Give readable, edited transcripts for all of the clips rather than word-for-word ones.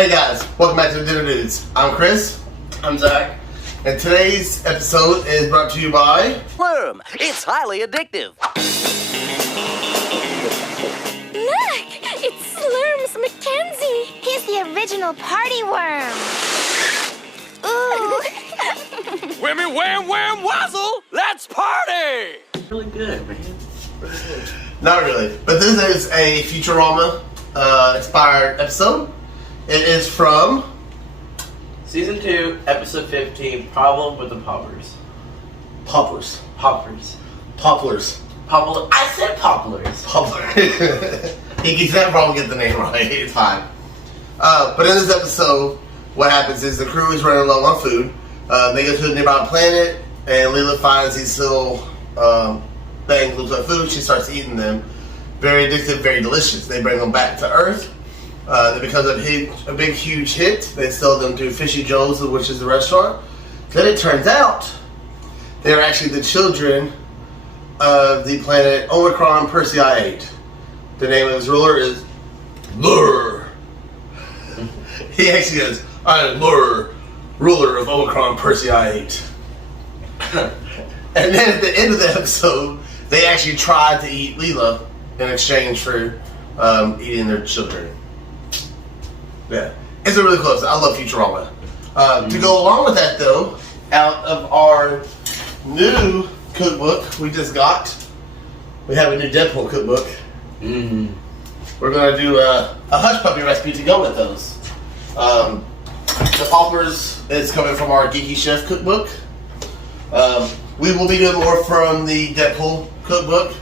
Hey guys, welcome back to Dinner Dudes. I'm Chris. I'm Zach. And today's episode is brought to you by Worm. It's highly addictive. Look! It's Slurms Mackenzie! He's the original party worm! Ooh! Whammy, wham, wham, wazzle. Let's party! Really good, man. Not really, but this is a Futurama inspired episode. It is from Season 2, Episode 15, Problem with the Poppers. Popplers. Poppers. Popplers. Popplers. I said Popplers. Popplers. He can never probably get the name right. It's fine. But in this episode, what happens is the crew is running low on food. They go to a nearby planet, and Leela finds these little things with food. She starts eating them. Very addictive, very delicious. They bring them back to Earth. Because of a big, huge hit, they sell them to Fishy Joe's, which is the restaurant. Then it turns out they're actually the children of the planet Omicron Persei 8. The name of his ruler is Lur. He actually goes, I am Lur, ruler of Omicron Persei 8. And then at the end of the episode, they actually tried to eat Leela in exchange for eating their children. Yeah, it's really close. I love Futurama. To go along with that, though, out of our new cookbook we just got, we have a new Deadpool cookbook. We're going to do a Hushpuppies recipe to go with those. The Popplers is coming from our Geeky Chef cookbook. We will be doing more from the Deadpool cookbook.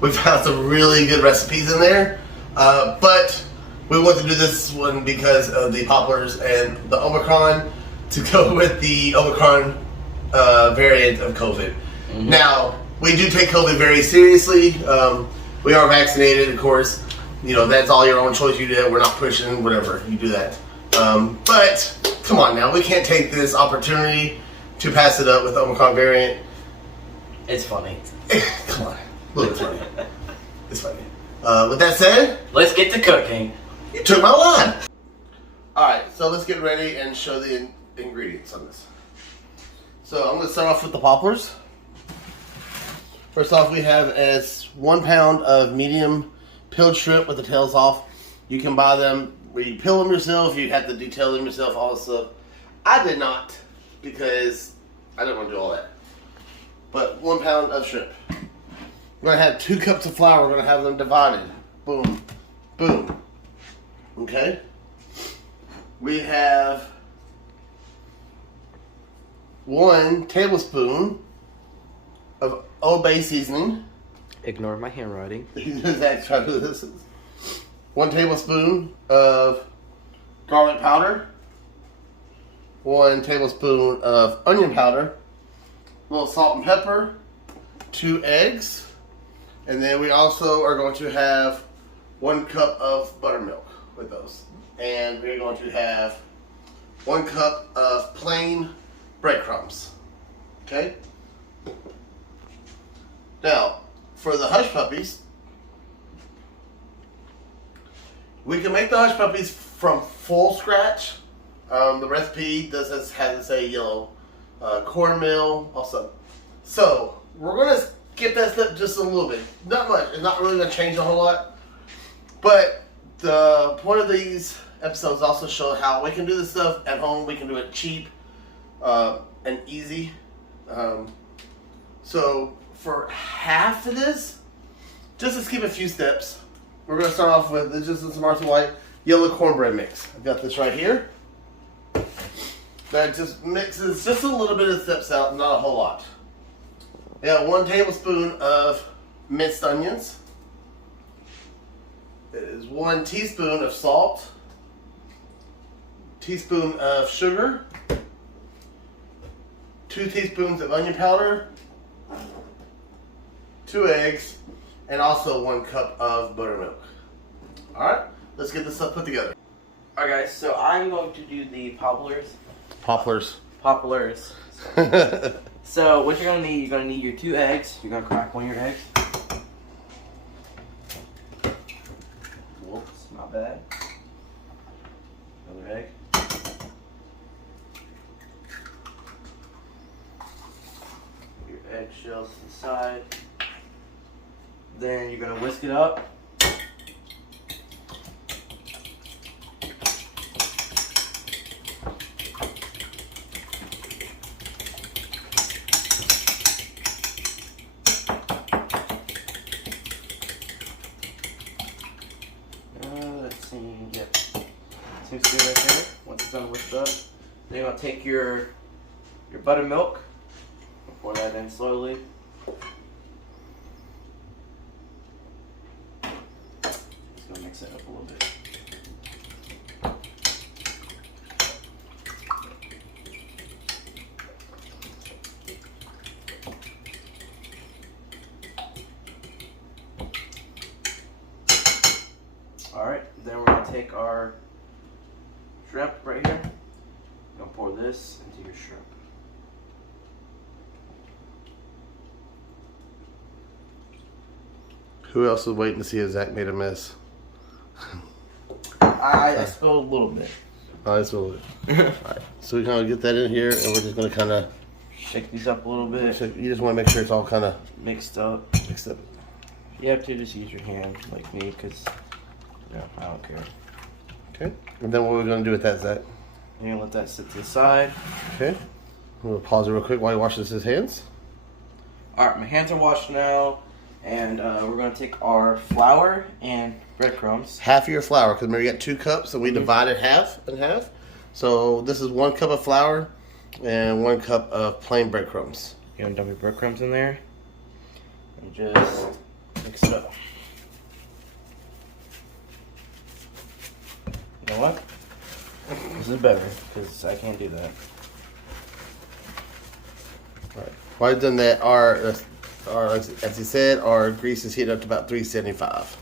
We found some really good recipes in there, but we want to do this one because of the Popplers and the Omicron to go with the Omicron variant of COVID. Now, we do take COVID very seriously. We are vaccinated, of course. You know, that's all your own choice you do. We're not pushing, whatever, you do that. But, come on now, we can't take this opportunity to pass it up with the Omicron variant. It's funny. Come on, a little bit funny. It's funny. With that said, Let's get to cooking. you took my line. Alright, so let's get ready and show the ingredients on this. So I'm going to start off with the Popplers. First off, we have as 1 pound of medium peeled shrimp with the tails off. You can buy them where you peel them yourself, you have to detail them yourself, all this stuff. I did not, because I didn't want to do all that. But 1 pound of shrimp. We're going to have 2 cups of flour. We're going to have them divided. Boom. Boom. Okay? We have 1 tablespoon of Old Bay seasoning. Ignore my handwriting. Zach's trying to do this. 1 tablespoon of garlic powder. 1 tablespoon of onion powder. A little salt and pepper. 2 eggs. And then we also are going to have 1 cup of buttermilk with those. And we're going to have 1 cup of plain breadcrumbs. Okay? Now, for the Hushpuppies, we can make the Hushpuppies from full scratch. The recipe has it say yellow cornmeal also. So, we're going to skip that step just a little bit. Not much. It's not really going to change a whole lot. But the point of these episodes also show how we can do this stuff at home. We can do it cheap and easy. So for half of this, just to skip a few steps, we're going to start off with just some Martha White yellow cornbread mix. I've got this right here. That just mixes just a little bit of steps out, not a whole lot. We got 1 tablespoon of minced onions. It is 1 teaspoon of salt, teaspoon of sugar, 2 teaspoons of onion powder, 2 eggs, and also 1 cup of buttermilk. Alright, let's get this stuff put together. Alright guys, so I'm going to do the Popplers. Popplers. Popplers. So what you're going to need your 2 eggs. You're going to crack 1 of your eggs. Whoops, my bad. another egg. Your eggshells to the side. Then you're gonna whisk it up. Let's see, yep. Seems to be right there. Once it's done whisked up, then you're gonna take your buttermilk, pour that in slowly. Just gonna mix it up a little bit. Alright, then we're going to take our shrimp right here. We're going to pour this into your shrimp. Who else was waiting to see if Zach made a mess? I spilled a little bit. Oh, that's what Alright, so we kind of get that in here, and we're just going to kind of... Shake these up a little bit. You just want to make sure it's all kind of Mixed up. mixed up. You have to just use your hand like me because, I don't care. Okay. And then what are we going to do with that, Zach? You're going to let that sit to the side. Okay. We'll pause it real quick while he washes his hands. Alright, my hands are washed now. And we're going to take our flour and breadcrumbs. Half of your flour, because remember you got 2 cups, and we divided half and half. So this is 1 cup of flour and 1 cup of plain breadcrumbs. You're going to dump your breadcrumbs in there. And just mix it up. You know what? This is better, because I can't do that. Alright. While you've done that, our, as he said, our grease is heated up to about 375.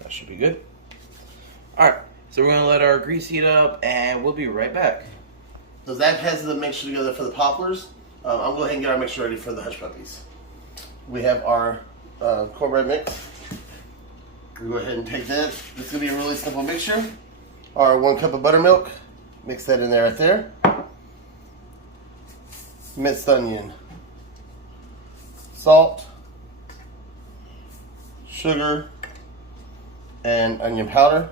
That should be good. Alright, so we're going to let our grease heat up, and we'll be right back. So Zach has the mixture together for the Popplers. I'm going to go ahead and get our mixture ready for the Hushpuppies. We have our cornbread mix. We go ahead and take that. This is going to be a really simple mixture. Our 1 cup of buttermilk. Mix that in there right there. Minced onion. Salt. Sugar. And onion powder.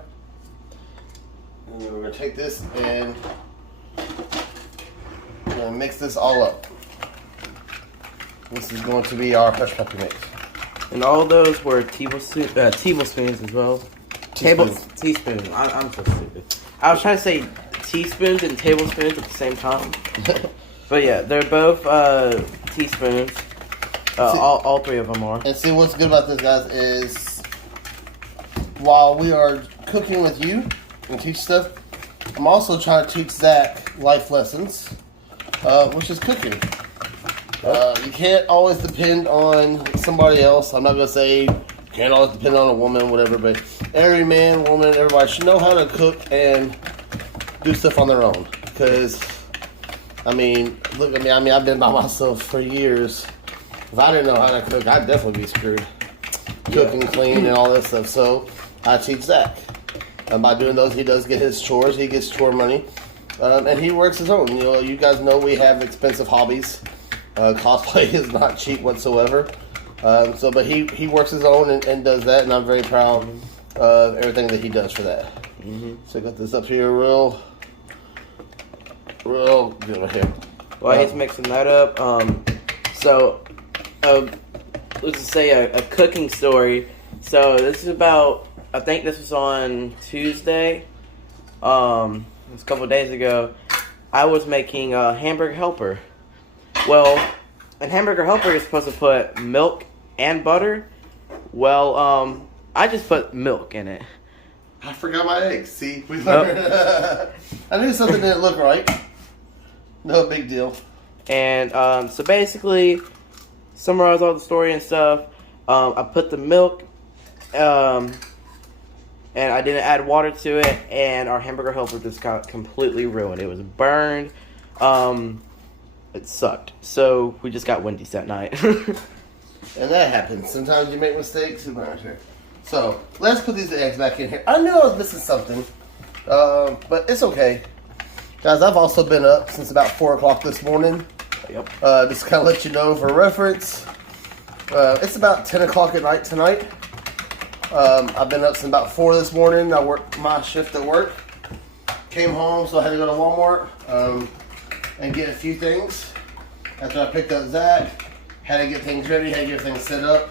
And then we're going to take this and we're going to mix this all up. This is going to be our hush puppy mix. And all those were tablespoons as well. Teaspoons. I'm so stupid. I was trying to say teaspoons and tablespoons at the same time. But yeah, they're both teaspoons. All 3 of them are. And see, what's good about this, guys, is while we are cooking with you and teach stuff, I'm also trying to teach Zach life lessons, which is cooking. You can't always depend on somebody else. I'm not going to say you can't always depend on a woman, whatever, but every man, woman, everybody should know how to cook and do stuff on their own. Because, I mean, look at me. I mean, I've been by myself for years. If I didn't know how to cook, I'd definitely be screwed. Cooking, clean, and all that stuff. So, I teach Zach. And by doing those, he does get his chores. He gets chore money. And he works his own. You know, you guys know we have expensive hobbies. Cosplay is not cheap whatsoever. But he works his own and does that, and I'm very proud of everything that he does for that. So I got this up here real good right here. While he's mixing that up, let's just say a cooking story. So this is about, I think this was on Tuesday. It was a couple of days ago. I was making a hamburger helper. Well, a hamburger helper is supposed to put milk and butter. Well, I just put milk in it. I forgot my eggs. See, we learned. I knew something didn't look right. No big deal. And so basically, summarize all the story and stuff. I put the milk, and I didn't add water to it, and our hamburger helper just got completely ruined. It was burned. It sucked. So we just got Wendy's that night. And that happens. Sometimes you make mistakes. So let's put these eggs back in here. I knew I was missing something, but it's okay. Guys, I've also been up since about 4 o'clock this morning. Yep. Just to kind of let you know for reference. It's about 10 o'clock at night tonight. I've been up since about 4 this morning. I worked my shift at work. Came home, so I had to go to Walmart and get a few things. After I picked up Zach, had to get things ready, had to get things set up.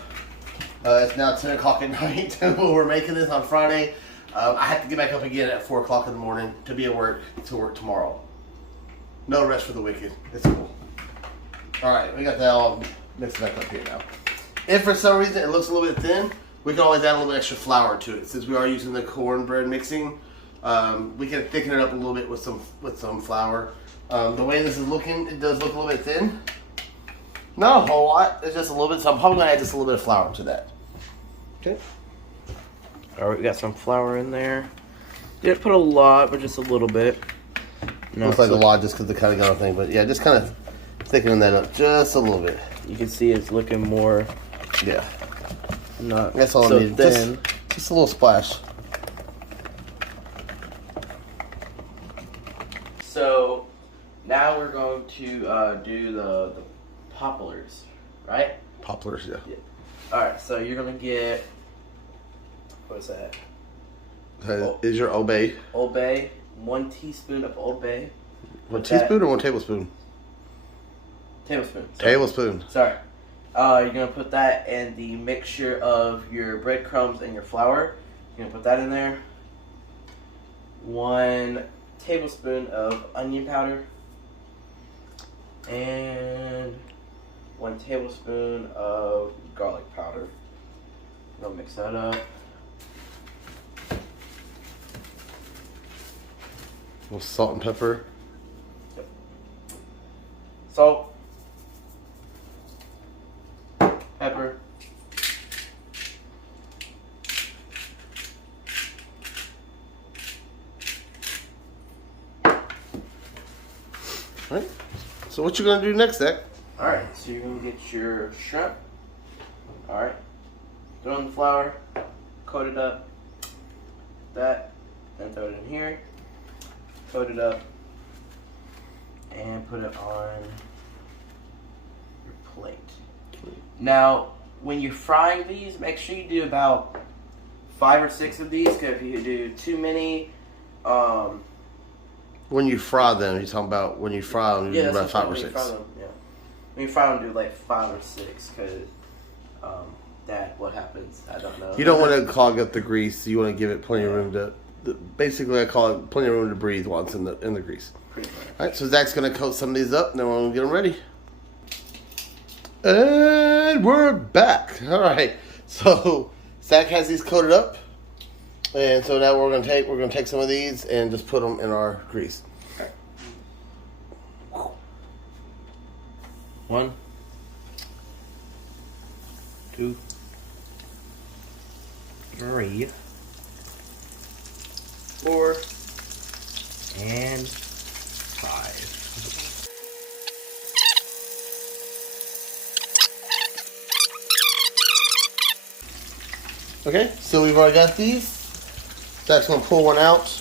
It's now 10 o'clock at night when we're making this on Friday. I have to get back up again at 4 o'clock in the morning to be at work to work tomorrow. No rest for the wicked. It's cool. Alright, we got that all mixed back up here now. If for some reason it looks a little bit thin, we can always add a little bit extra flour to it. Since we are using the cornbread mixing, we can thicken it up a little bit with some flour. The way this is looking, it does look a little bit thin. Not a whole lot. It's just a little bit. So I'm probably gonna add just a little bit of flour to that. Okay. All right, we got some flour in there. Didn't put a lot, but just a little bit. Looks like a lot just because the kind of got thing, but yeah, just kind of thickening that up just a little bit. You can see it's looking more. Yeah. Not That's all so I need. thin. Just a little splash. So now we're going to do the Popplers, right? Popplers, yeah. All right, so you're gonna get what's that? Is your Old Bay? Old Bay, 1 teaspoon of Old Bay. 1 teaspoon or 1 tablespoon? Tablespoon. Sorry. Tablespoon. Sorry. You're gonna put that in the mixture of your breadcrumbs and your flour. You're gonna put that in there. 1 tablespoon of onion powder. And 1 tablespoon of garlic powder. I'll mix that up. A little salt and pepper. Yep. Salt. Pepper. All right. So what you gonna do next, Zach? Alright, so you're gonna get your shrimp. Alright. Throw in the flour, coat it up. That, then throw it in here. Coat it up. And put it on your plate. Now, when you're frying these, make sure you do about 5 or 6 of these, because if you do too many, When you fry them, you're talking about when you fry them, you do about 5 or 6. When you fry them, do like 5 or 6, because what happens? I don't know. You don't want to clog up the grease. You want to give it plenty of room to. Basically, I call it plenty of room to breathe while it's in the grease. Pretty much. All right, so Zach's gonna coat some of these up, and then we're gonna get them ready. And we're back. All right, so Zach has these coated up, and so now we're gonna take some of these and just put them in our grease. Okay. 1, 2, 3, 4, and 5. Okay, so we've already got these. Zach's gonna pull one out.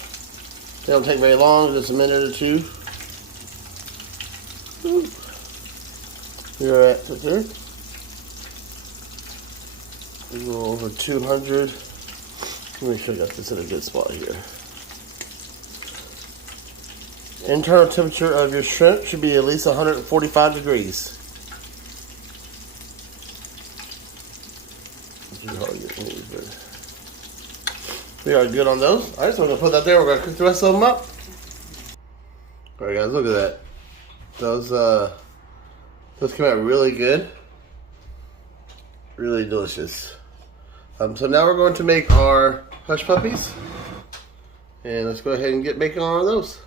They don't take very long, just a minute or two. We're at there. A little over 200. Let me make sure I got this in a good spot here. Internal temperature of your shrimp should be at least 145 degrees. We are good on those. Alright, so we're going to put that there. We're going to cook the rest of them up. Alright guys, look at that. Those came out really good. Really delicious. So now we're going to make our hush puppies. And let's go ahead and get making on those.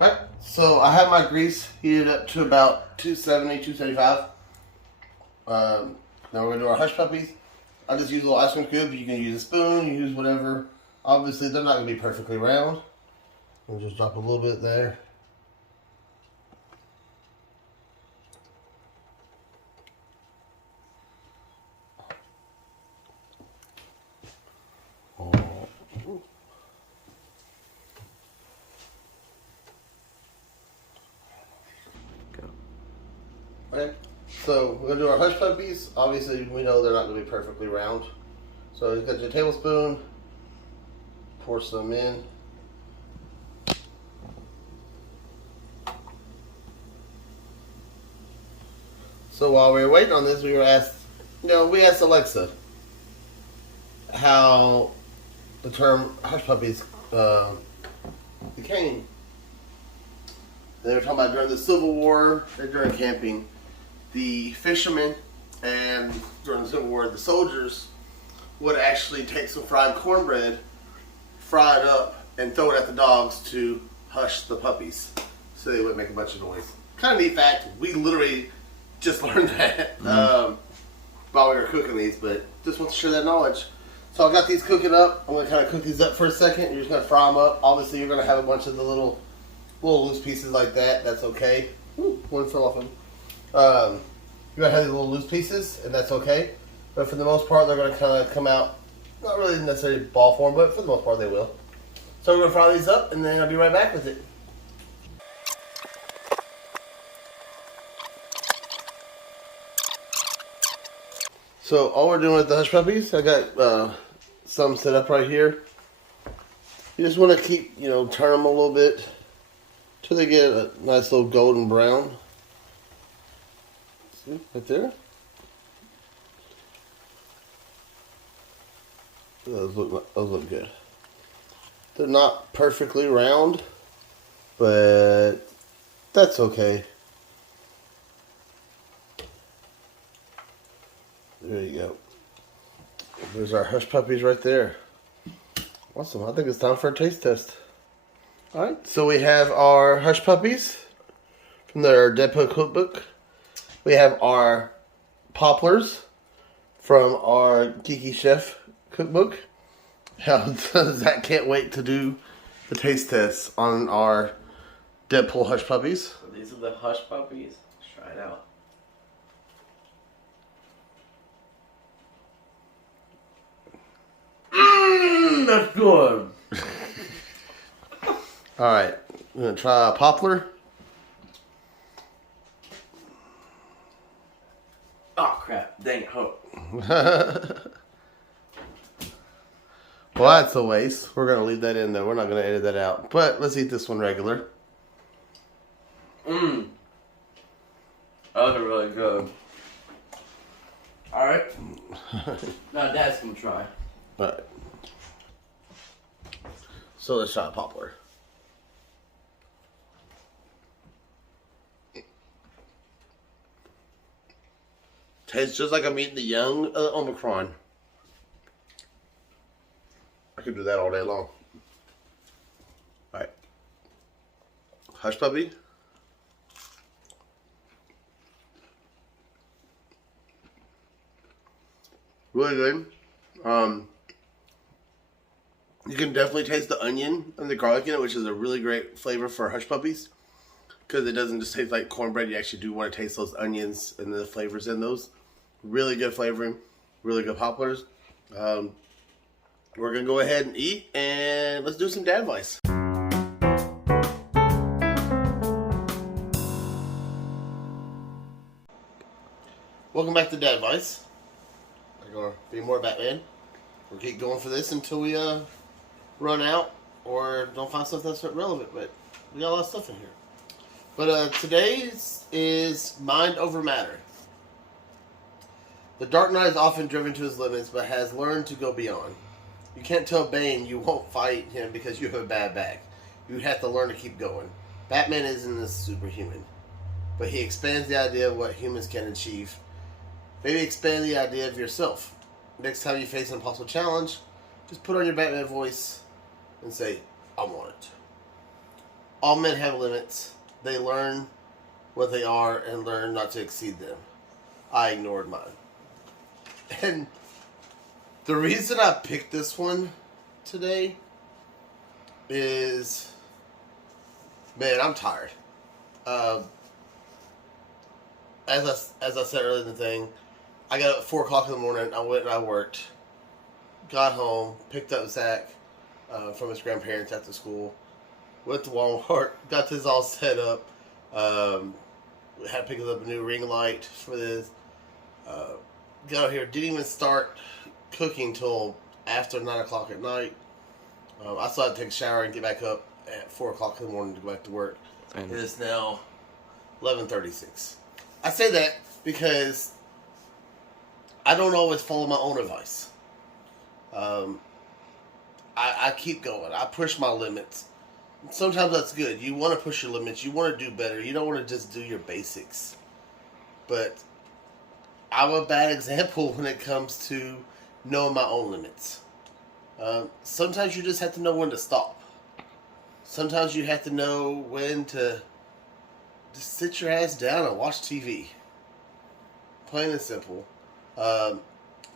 Alright, so I have my grease heated up to about 270, 275. Now we're going to do our hush puppies. I just use a little ice cream scoop. You can use a spoon, you use whatever. Obviously, they're not going to be perfectly round. We'll just drop a little bit there. Okay. So we're gonna do our hush puppies. Obviously, we know they're not gonna be perfectly round. So you got your tablespoon. Pour some in. So while we were waiting on this, we asked Alexa how the term hush puppies became. They were talking about during the Civil War and during camping, the fishermen and during the Civil War, the soldiers would actually take some fried cornbread, fry it up, and throw it at the dogs to hush the puppies so they wouldn't make a bunch of noise. Kind of neat fact. We literally just learned that while we were cooking these, but just want to share that knowledge. So I got these cooking up. I'm going to kind of cook these up for a second. You're just going to fry them up. Obviously, you're going to have a bunch of the little loose pieces like that. That's okay. Ooh, one fell off them. You're going to have these little loose pieces, and that's okay. But for the most part, they're going to kind of come out, not really necessarily ball form, but for the most part, they will. So we're going to fry these up, and then I'll be right back with it. So all we're doing with the hush puppies, I got some set up right here. You just want to keep, turn them a little bit till they get a nice little golden brown. See, right there. Those look good. They're not perfectly round, but that's okay. There you go. There's our hush puppies right there. Awesome. I think it's time for a taste test. Alright, so we have our hush puppies from their Deadpool cookbook. We have our Popplers from our Geeky Chef cookbook. Zach can't wait to do the taste test on our Deadpool hush puppies. So these are the hush puppies. Let's try it out. That's good. Alright, I'm going to try a Poplar. Oh crap, dang it, hope. Well, that's a waste. We're going to leave that in there. We're not going to edit that out. But let's eat this one regular. Those are really good. Alright. Now Dad's going to try. Alright. So let's try a Poplar. Tastes just like I'm eating the young Omicron. I could do that all day long. Alright. Hush puppy. Really good. You can definitely taste the onion and the garlic in it, which is a really great flavor for hush puppies. Because it doesn't just taste like cornbread. You actually do want to taste those onions and the flavors in those. Really good flavoring. Really good Popplers. We're going to go ahead and eat, and let's do some dad advice. Welcome back to Dad Advice. We're going to be more Batman. We'll keep going for this until we run out or don't find stuff that's relevant, but we got a lot of stuff in here. But today's is mind over matter. The Dark Knight is often driven to his limits, but has learned to go beyond. You can't tell Bane you won't fight him because you have a bad back. You have to learn to keep going. Batman isn't a superhuman, but he expands the idea of what humans can achieve. Maybe expand the idea of yourself. Next time you face an impossible challenge, just put on your Batman voice and say, I want it. All men have limits. They learn what they are and learn not to exceed them. I ignored mine. And the reason I picked this one today is, man, I'm tired. As I said earlier in the thing, I got up at 4 o'clock in the morning. I went and I worked. Got home, picked up Zach from his grandparents after school. Went to Walmart, got this all set up. We had to pick up a new ring light for this. Got out here, didn't even start cooking till after 9 o'clock at night. I still had to take a shower and get back up at 4 o'clock in the morning to go back to work. It is now 11:36. I say that because I don't always follow my own advice. I keep going. I push my limits. Sometimes that's good. You want to push your limits. You want to do better. You don't want to just do your basics. But I'm a bad example when it comes to knowing my own limits. Sometimes you just have to know when to stop. Sometimes you have to know when to just sit your ass down and watch TV. Plain and simple.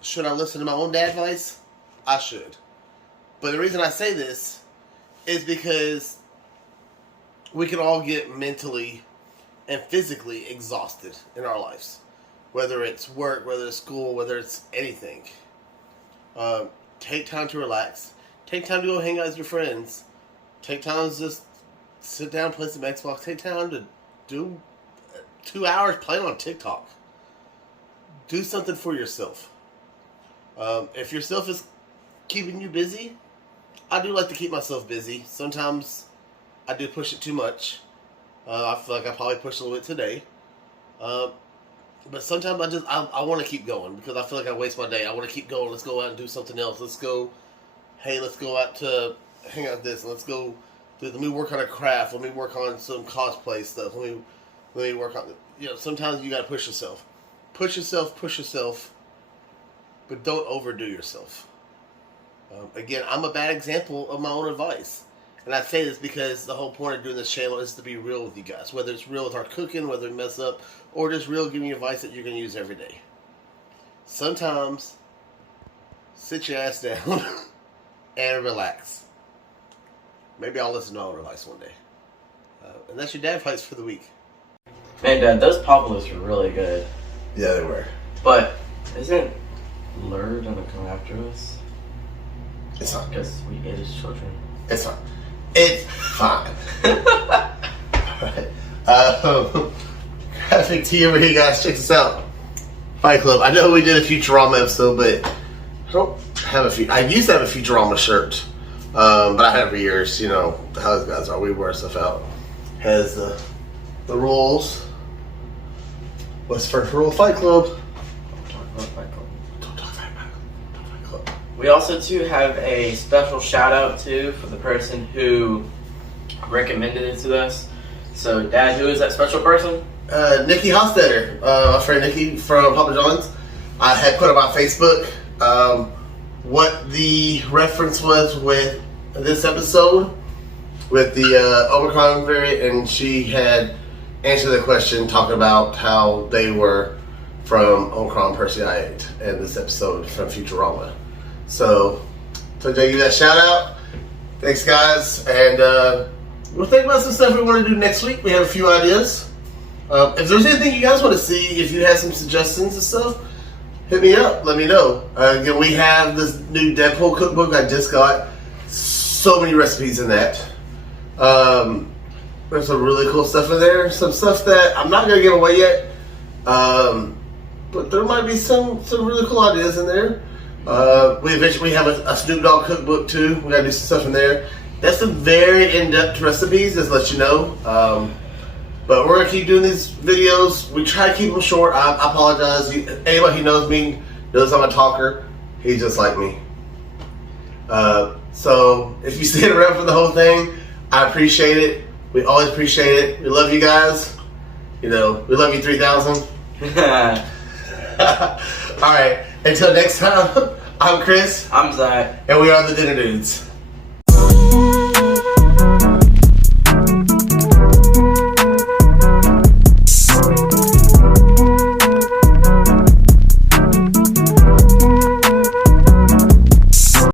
Should I listen to my own dad advice? I should. But the reason I say this is because we can all get mentally and physically exhausted in our lives. Whether it's work, whether it's school, whether it's anything. Take time to relax. Take time to go hang out with your friends. Take time to just sit down and play some Xbox. Take time to do 2 hours playing on TikTok. Do something for yourself. If yourself is keeping you busy, I do like to keep myself busy. Sometimes I do push it too much. I feel like I probably pushed a little bit today. But sometimes I want to keep going because I feel like I waste my day. I want to keep going. Let's go out and do something else. Let's go out to hang out with this. Let me work on a craft. Let me work on some cosplay stuff. Let me work on, sometimes you got to push yourself. Push yourself, but don't overdo yourself. Again, I'm a bad example of my own advice. And I say this because the whole point of doing this channel is to be real with you guys. Whether it's real with our cooking, whether we mess up, or just real giving you advice that you're going to use every day. Sometimes, sit your ass down and relax. Maybe I'll listen to all our advice one day. And that's your dad advice for the week. Man, Dad, those Popplers were really good. Yeah, they were. But isn't Lur gonna come after us? It's not. Because we ate his children. It's fine. It's fine. Alright. Graphic Tee over here, guys. Check this out. Fight Club. I know we did a Futurama episode, but I don't have I used to have a Futurama shirt. But I had it for years. You know how those guys are. We wear stuff out. Has the rules. What's the first rule of Fight Club? Don't talk about Fight Club. Don't talk about Fight Club. We also, too, have a special shout-out, too, for the person who recommended it to us. So, Dad, who is that special person? Nikki Hostetter. My friend Nikki from Papa John's. I had put up on Facebook what the reference was with this episode with the Omicron variant, and she had answered the question talking about how they were from Omicron Percy I ate in this episode from Futurama. So I give you that shout out. Thanks, guys, and we'll think about some stuff we want to do next week. We have a few ideas. If there's anything you guys want to see, if you have some suggestions and stuff, hit me up. Let me know. Again, we have this new Deadpool cookbook I just got. So many recipes in that. There's some really cool stuff in there. Some stuff that I'm not going to give away yet. But there might be some really cool ideas in there. We have a Snoop Dogg cookbook too. We got to do some stuff in there. That's some very in-depth recipes, just to let you know. But we're going to keep doing these videos. We try to keep them short. I apologize. Anybody who knows me knows I'm a talker. He's just like me. So if you stayed around for the whole thing, I appreciate it. We always appreciate it. We love you guys. We love you 3,000. Alright, until next time, I'm Chris. I'm Zach. And we are the Dinner Dudes.